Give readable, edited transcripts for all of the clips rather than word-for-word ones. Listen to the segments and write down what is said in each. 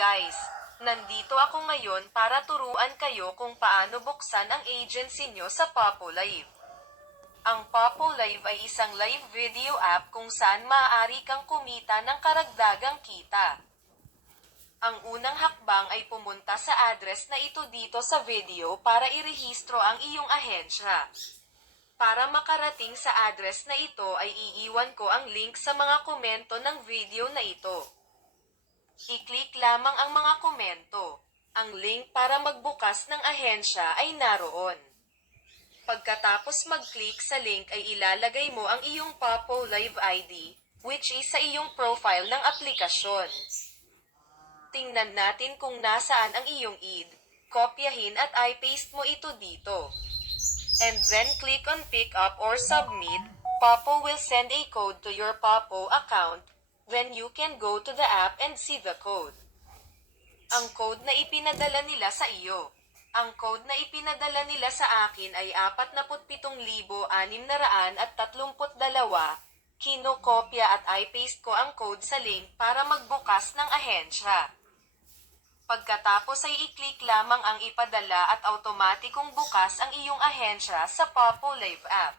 guys, nandito ako ngayon para turuan kayo kung paano buksan ang agency nyo sa Popo Live. Ang Popo Live ay isang live video app kung saan maaari kang kumita ng karagdagang kita. Ang unang hakbang ay pumunta sa address na ito dito sa video para irehistro ang iyong ahensya. Para makarating sa address na ito ay iiwan ko ang link sa mga komento ng video na ito. I-click lamang ang mga komento. Ang link para magbukas ng ahensya ay naroon. Pagkatapos mag-click sa link ay ilalagay mo ang iyong Popo Live ID, which is sa iyong profile ng aplikasyon. Tingnan natin kung nasaan ang iyong ID. Kopyahin at i-paste mo ito dito. And then click on pick up or submit. Popo will send a code to your Popo account. Then you can go to the app and see the code. Ang code na ipinadala nila sa iyo. Ang code na ipinadala nila sa akin ay 47,632. Kinokopya at i-paste ko ang code sa link para magbukas ng ahensya. Pagkatapos ay i-click lamang ang ipadala at automatikong bukas ang iyong ahensya sa Popo Live app.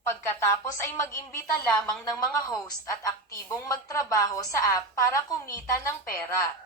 Pagkatapos ay mag-imbita lamang ng mga host at aktibong magtrabaho sa app para kumita ng pera.